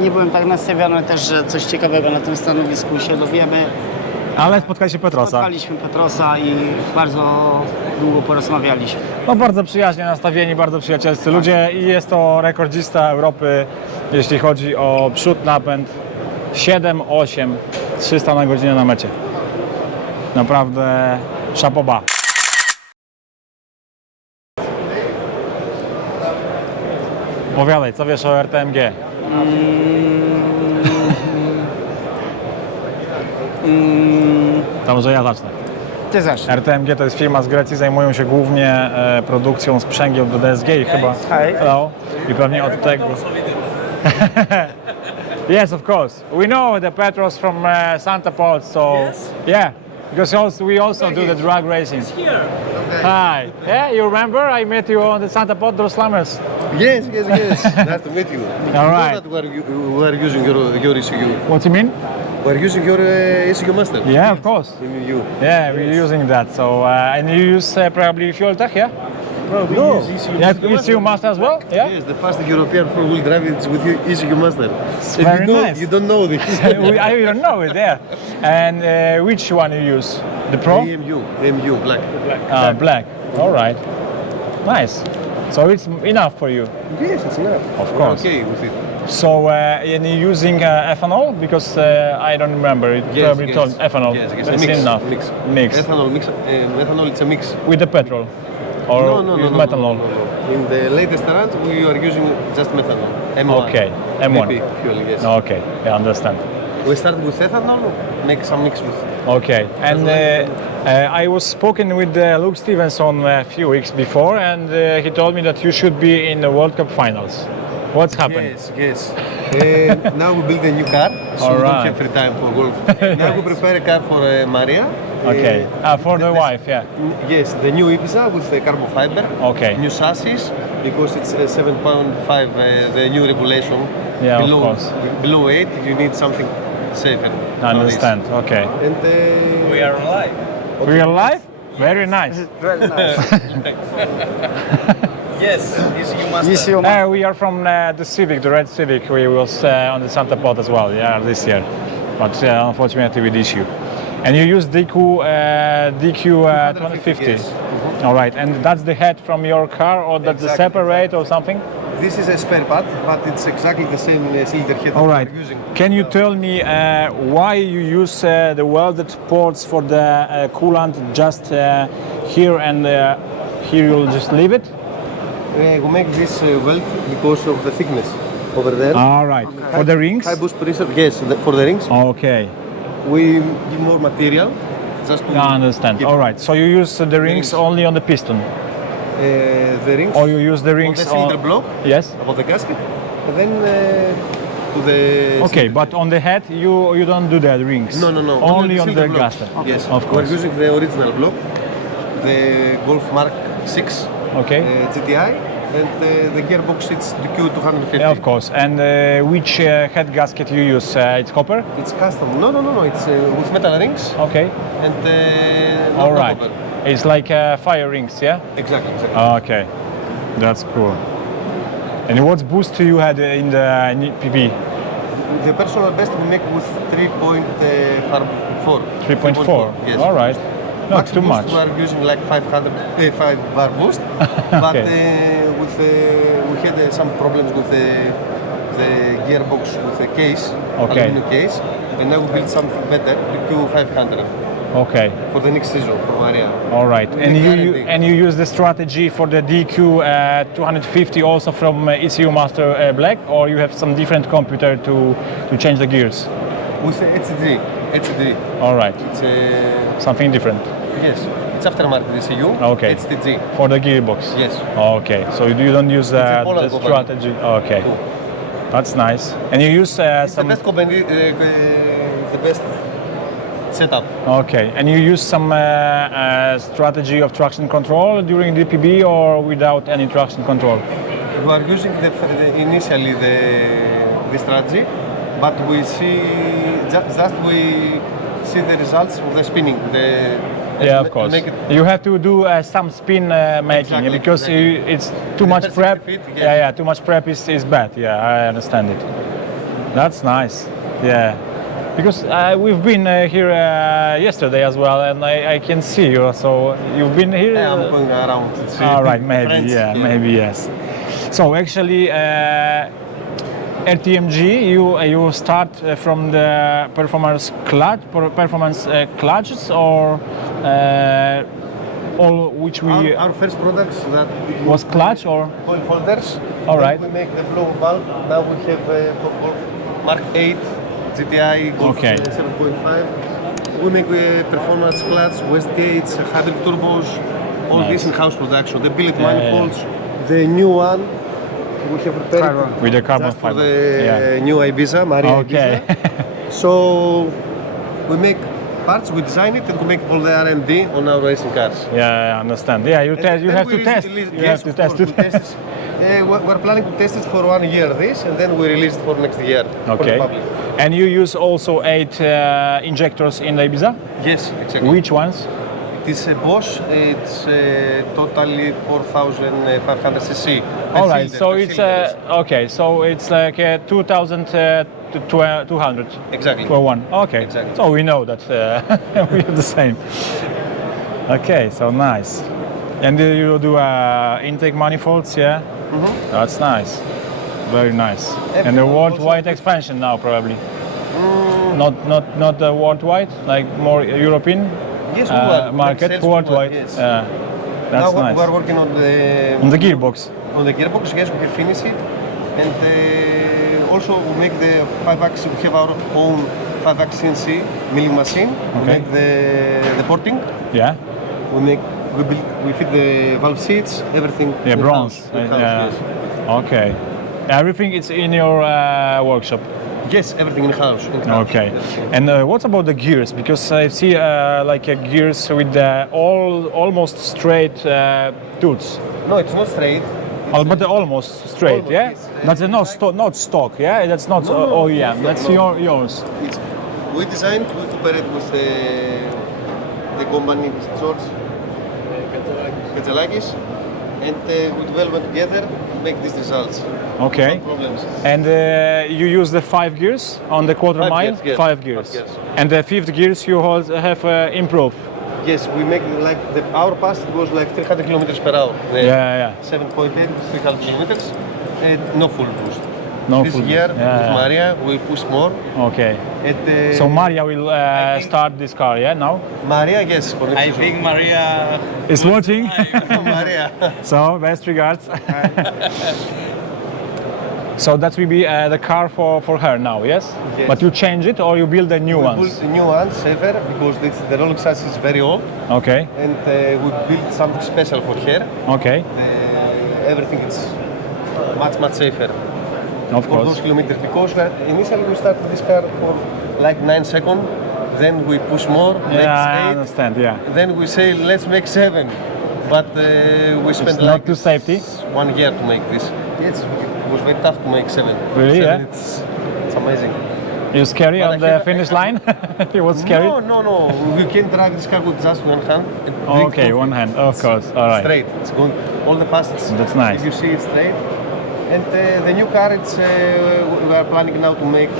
Nie byłem tak nastawiony też, że coś ciekawego na tym stanowisku się dowiemy. Ale spotkaliście Petrosa. Spotkaliśmy Petrosa i bardzo długo porozmawialiśmy. No bardzo przyjaźnie nastawieni, bardzo przyjacielscy ludzie i jest to rekordzista Europy, jeśli chodzi o przód, napęd 7, 8, 300 na godzinę na mecie. Naprawdę szapoba. Opowiadaj, co wiesz o RTMG? To może ja zacznę. Ty zacznij. RTMG to jest firma z Grecji, zajmują się głównie produkcją sprzęgieł do DSG i chyba... Hi. Hello. I pewnie od tego... Yes, of course. We know the Petros from Taxopoulos, so... Yes? Yeah, because we also do the drag racing. Here. Hi. Yeah, you remember I met you on the Taxopoulos, those slammers? Yes. Nice to meet you. All You know right. that we are using your ECU. What do you mean? We are using your ECU master. Yeah, of course. In you. Yeah, we're using that. So, and you use probably fuel tech, yeah? Probably No. use ECU Yeah, master. ECU master as well? Yeah? Yes, the first European four-wheel drive is with ECU master. Very you know, nice. You don't know this. I don't know it, yeah. And which one you use? The Pro? AMU, black. Black. All right. Nice. So it's enough for you. Yes, it's enough. Of We're course. okay with it. So and you're using ethanol because I don't remember. It probably told ethanol. Yes, It's a mix. enough. Mix. Ethanol mix. Ethanol, it's a mix. With the petrol or with methanol. No. In the latest run, we are using just methanol. M1. Okay, M1. BP fuel, yes. Okay, I understand. We start with ethanol, make some mix with. Okay, and I was spoken with Luke Stevenson a few weeks before, and he told me that you should be in the World Cup finals. What's happened? Yes. Now we build a new car, so All we right. don't have free time for work. Now we prepare a car for Maria. Okay, for the wife, yeah. Yes, the new Ibiza with the carbon fiber. Okay. New chassis, because it's 7.5, the new regulation. Yeah, of course. Below 8, you need something safer. I understand. Okay. And We are alive. We are live? Very nice. Very nice. Yes, you must. ECU master. We are from the Civic, the red Civic. We was on the Santa Pod as well, yeah, this year. But unfortunately with issue. And you use DQ 250. yes. All right, and that's the head from your car, or that's the Exactly. separate or something? this is a spare part, but it's exactly the same cylinder head All that right. we're using. Can you tell me why you use the welded ports for the coolant just here and here you'll just leave it? We make this weld because of the thickness over there. All right. For the rings? High boost pressure, yes, for the rings. Okay. We give more material just to I understand. keep All right. So you use the rings only on the piston, the rings or you use the on rings the cylinder block Yes. above the gasket, and then to the Okay, but on the head you don't do the rings. no. Only on cylinder the block. gasket. Yes, Of we're course. using the original block, the Golf Mark 6 Okay. GTI, and the gearbox it's the Q250. Yeah, of course. And which head gasket you use? It's copper. It's custom. No. It's with metal rings Okay. and All no right. copper. It's like fire rings, yeah. Exactly. Okay, that's cool. And what boost you had in the PB? The personal best we make with 3.4. 3.4. Yes. All right. Not Max too boost much. We are using like 5 bar boost, but with we had some problems with the gearbox with the case, Okay. aluminum case, and now we build something better, the Q500 Okay. for the next season for Maria. All right. And Guarantee. you use the strategy for the DQ 250 also from ECU Master Black, or you have some different computer to change the gears? With the HDD. All right. It's Something different yes, it's aftermarket ECU. Okay. HDD. for the gearbox. Yes. Okay. So you don't use a Poland the company. strategy. Okay. Cool. That's nice. And you use It's some. the best company, the best setup. Okay, and you use some strategy of traction control during DPB or without any traction control? We are using initially the strategy, but we see just we see the results of the spinning, the Yeah, of course. Make it, You have to do some spin making Exactly, because exactly. it's too much 60 prep. feet, yes. Yeah, too much prep is bad. Yeah, I understand it. That's nice. Yeah, because we've been here yesterday as well, and I can see you. So you've been here. yeah, I'm going around. to see All right, maybe. friends, Yeah, maybe yes. So actually, RTMG, you start from the performance clutches or all which we Our first products that was clutch or coil holders. All Then right. We make the blow valve. Now we have for Golf Mark 8, GTI Golf Okay. 7.5. We make performance clutch, west gates, hybrid turbos, all Nice. this in-house production. The billet Yeah, yeah, manifolds, the new one we have prepared with the carbon just for fiber. the Yeah. new Ibiza, Maria Okay. Ibiza. So we make parts, we design it, and we make all the R&D on our racing cars. Yeah, I understand. Yeah, you test. You Then have we to test. release- You yes, have to of test course, it. we test it. We're planning to test it for 1 year this, and then we release it for next year. For the Okay. public. And you use also 8 injectors in the Ibiza. Yes, exactly. Which ones? It is a Bosch. It's totally 4,500 cc. All right. So it's okay. So it's like 2,200 Exactly. for one. Okay. Exactly. So we know that we have the same. Okay. So nice. And you do intake manifolds, yeah. That's nice. Very nice. And the worldwide expansion now probably. Not the worldwide, like more European Yes, we are. market, Sales worldwide. Yes. That's Now nice. we are working on On the gearbox. the gearbox. Yes, we have finished it, and also we make the 5-axis. We have our own 5-axis CNC milling machine. We Okay. make the porting. Yeah. We fit the valve seats, everything. Yeah, in-house, bronze. in-house, Yeah. yes. Okay. Everything is in your workshop. Yes, everything in house. Okay. And what about the gears? Because I see gears with almost straight tooths. No, it's not straight. But they're almost straight, Almost, yeah? yes. That's not stock, yeah? That's not OEM. no, That's no. yours. We designed, we cooperate with the company George Katsalakis, and we developed together to make these results. Okay. No problems. And you use the 5 gears on the quarter 5 mile? gears, yes. 5 gears. 5 gears. And the 5th gears you have improved? Yes, we make like our pass it was like 300 kilometers per hour. Yeah. 7.8 to 300 kilometers, and no full boost. No this full year boost. Yeah. with Maria we push more. Okay. And, So Maria will think- start this car, yeah, now? Maria, yes, for next I season. think Maria Is watching? Maria. So, best regards. So that will be the car for her now, yes? Yes. But you change it or you build a new We one? built a new one, safer, because the Rolex chassis is very old, Okay, and we built something special for her. okay, Everything is much safer of for those course. kilometers, because initially we started this car for like 9 seconds, then we push more, Yeah, I next 8, understand, yeah. then we say let's make 7, but we spent It's not like too safety? 1 year to make this. Yes, it was very tough to make 7. Really, 7, yeah? it's amazing. You scary But on I the have- finish line? It was scary? No. We can drive this car with just one hand. Okay, one hand, of course, all right. Straight. It's going all the passes. That's nice. If you see it straight. And the new car, it's we are planning now to make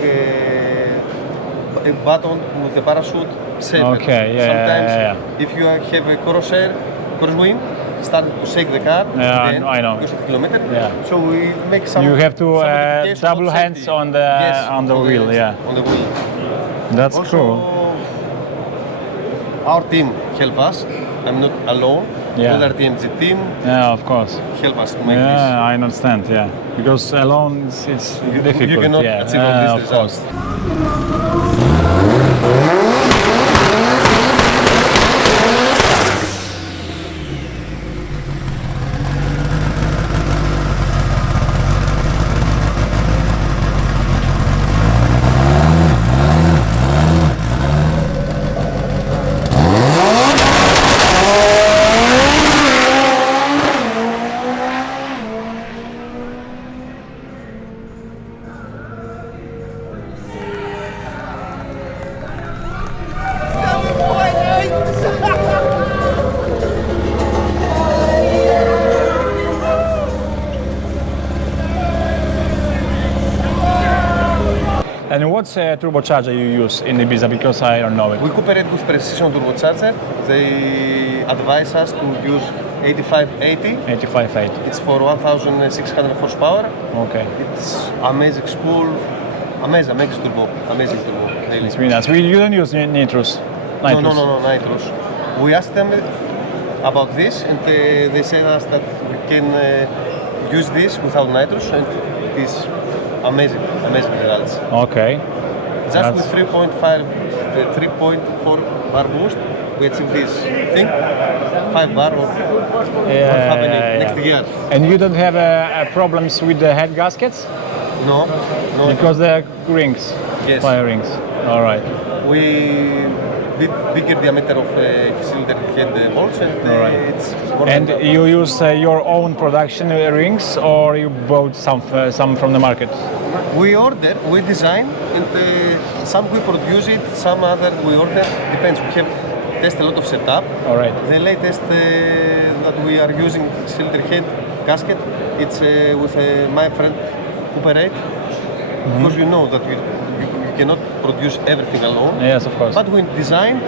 a button with a parachute safer. Okay, yeah, Sometimes yeah. if you have a crosswind, starting to shake the car. Yeah, then I know. Because of the kilometer. Yeah. So we make some. You have to some modification double of hands safety. on the- Yes, on the wheel, yeah. On the wheel. That's Also, cool. our team help us. I'm not alone. Yeah. The RTMG team Yeah, of course. help us to make Yeah, I understand, yeah. Because alone it's difficult. you cannot yeah. achieve all Yeah, these of course. results. what's turbocharger you use in Ibiza? Because I don't know it. We cooperate with Precision Turbocharger. They advise us to use 8580. 85.8. It's for 1,600 horsepower. Okay. It's amazing spool. Amazing turbo. Amazing turbo. Really. It's really nice. You don't use nitrous. No, nitrous. We asked them about this, and they said us that we can use this without nitrous, and it is amazing results. Okay. Just with 3.4 bar boost, we achieve this thing, 5 bar or what's happening next year. And you don't have problems with the head gaskets? No. Because they're rings, Yes. fire rings. All right. We did bigger diameter of cylinder head bolts, and it's more And than you use your own production rings, or you bought some from the market? we order, we design, and some we produce it, some other we order. Depends. We have test a lot of setup. All right. The latest that we are using cylinder head gasket, it's with my friend Cooperate, because you know that you cannot produce everything alone. Yes, of course. But we design,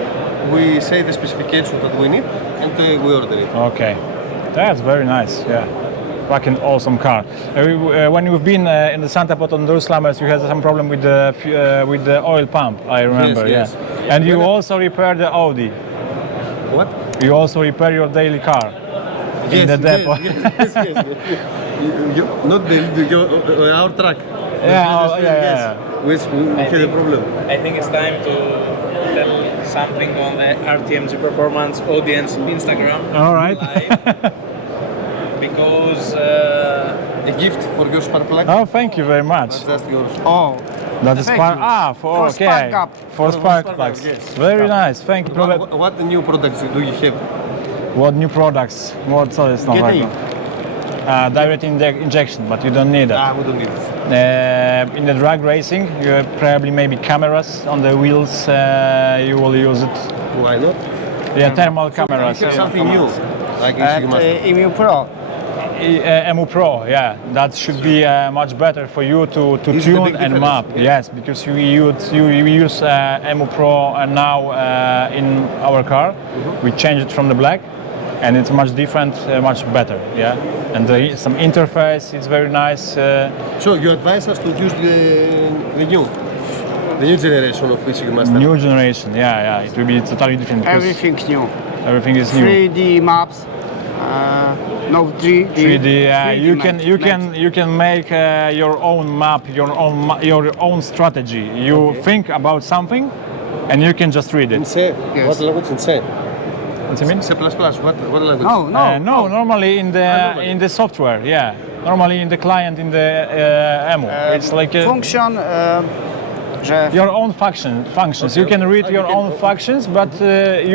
we say the specifications that we need, and we order it. Okay, that's very nice. Yeah, fucking awesome car. When you've been in the Santa Pot on those slummers, you had some problem with the oil pump. I remember. Yes. Yeah. And you also repaired the Audi. What? You also repair your daily car in the depot. Yes. Not our truck. Yeah. We had a problem. I think it's time to tell something on the RTMG Performance audience Instagram. All right. Live. Because A gift for your spark plug. Oh, thank you very much. That's just yours. O, That is Thank spark. you. For For spark gap. For spark plugs. yes. Very nice. Thank you. What new products do you have? What new products? What so it's not GTI. right now. Direct injection, but you don't need it. We don't need it. In the drag racing, you have probably maybe cameras on the wheels. You will use it. Why not? Yeah, thermal cameras. You have something new, like at you must. EMU Pro. EMU Pro, yeah, that should be much better for you to Is the tune big and difference? map. Yes, because you use EMU Pro now in our car. We changed it from the black, and it's much different, much better. Yeah, and some interface is very nice. So you advise us to use the new generation of ECU Master. New generation, yeah, it will be totally different. because Everything new. everything is new. 3D maps. No 3D. 3D. 3D You can make your own map, your own strategy. You think about something, and you can just read it. Insane. Yes. What language insane? What do you mean? C++. What language? No. Normally in the software, yeah. Normally in the client, in the EMU. It's like Function, że your own functions. You can read your own functions, but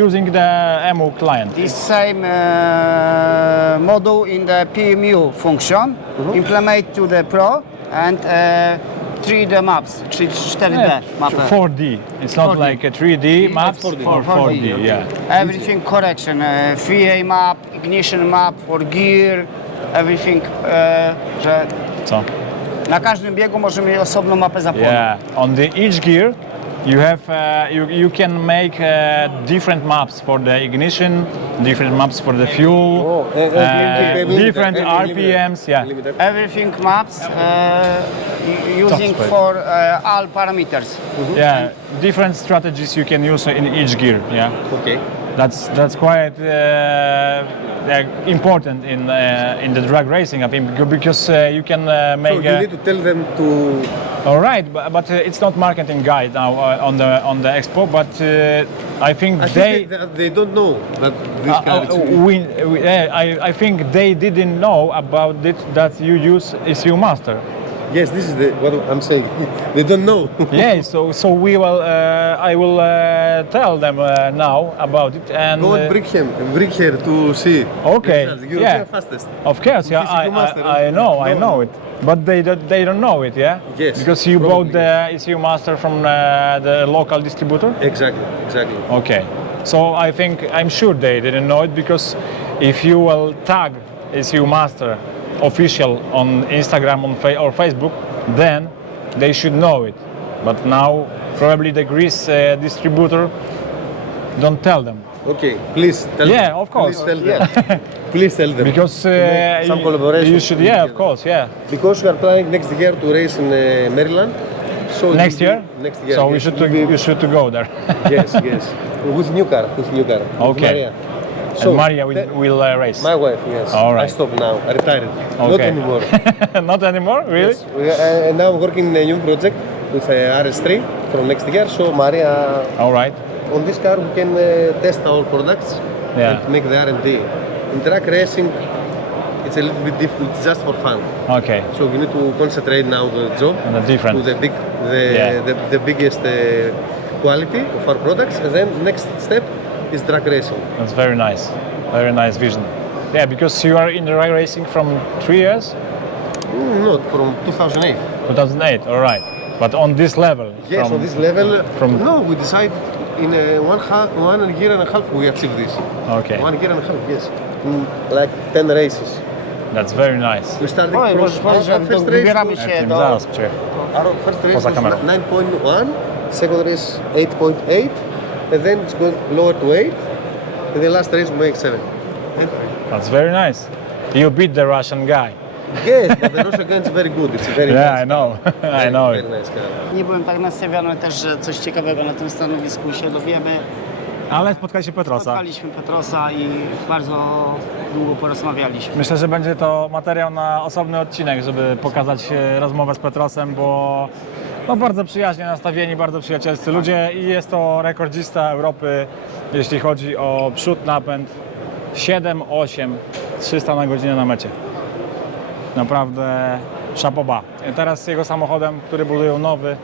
using the EMU client. this same module in the PMU function implement to the Pro and 3D maps, 4D mapy. 4D. It's not 4D. like a 3D maps 4D. or 4D. Okay. Yeah. Everything correction, VA map, ignition map for gear, everything, że So. na każdym biegu możemy mieć osobną mapę zapłonu. Yeah, on each gear, you have you can make different maps for the ignition, different maps for the fuel, different RPMs. Yeah, Everything maps using Top for all parameters. yeah, different strategies you can use in each gear. Yeah, Okay. that's quite important in the drag racing. I think because you can make. So you need to tell them to. All right, but it's not marketing guide now on the expo. But I think They don't know that this car is. I think they didn't know about it that you use ECU Master. Yes, this is what I'm saying. They don't know. Yeah, so we will. I will tell them now about it and. Go and bring her to see. Okay, You're yeah. the fastest. Of course, yeah, ECU Master, I know it, but they don't know it, yeah. Yes, Because you probably. bought the ECU Master from the local distributor. Exactly. Okay, so I'm sure they didn't know it because if you will tag ECU Master official on Instagram or Facebook, then they should know it. But now probably the Greece distributor don't tell them. Okay, please tell Yeah, them. of course. Please tell them. Please tell them. Because some collaboration. you should, yeah, of course, yeah. Because we are planning next year to race in Maryland. So Next it will year? be- Next year. So yes, we should it will be- you should to go there. Yes, yes. With new car. With Okay. Maria. And Maria will race. My wife, yes. All right. I stop now. I retired. Not Okay. anymore. Not anymore, really? Yes. And now I'm working in a new project with RS3 from next year. So Maria, All right. on this car we can test our products Yeah. and make the R&D. In track racing, it's a little bit difficult, it's just for fun. Okay. So we need to concentrate now on the job, And the different. to Yeah. the biggest quality of our products, and then next step is drag racing. That's very nice. Very nice vision. Yeah, because you are in the drag racing from 3 years? Not from 2008. 2008, all right. But on this level? Yes, from- on this level. from- No, we decided in 1 year and a half we achieved this. Okay, 1 year and a half, yes. Like 10 races. that's very nice. We started Oj, from możesz powiedzieć, że our first race. wybieramy się Tym do... zaraz przyjechał. Our first race Poza was kamerą. 9.1, second race 8.8, and then it's going lower to 8, and the last race we make 7. That's very nice. You beat the Russian guy. Yes, but the Russian gun is very good. It's a very Yeah, nice I know. car. I know Very it. nice car. Nie byłem tak nastawiony też, że coś ciekawego na tym stanowisku się dowiemy. Ale spotkaliśmy Petrosa. Spotkaliśmy Petrosa i bardzo długo porozmawialiśmy. Myślę, że będzie to materiał na osobny odcinek, żeby pokazać rozmowę z Petrosem, bo no, bardzo przyjaźnie nastawieni, bardzo przyjacielscy ludzie i jest to rekordzista Europy, jeśli chodzi o przód, napęd 7, 8, 300 na godzinę na mecie. Naprawdę szapoba. Teraz z jego samochodem, który budują nowy,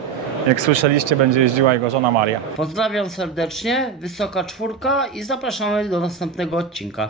jak słyszeliście, będzie jeździła jego żona Maria. Pozdrawiam serdecznie, Wysoka Czwórka i zapraszamy do następnego odcinka.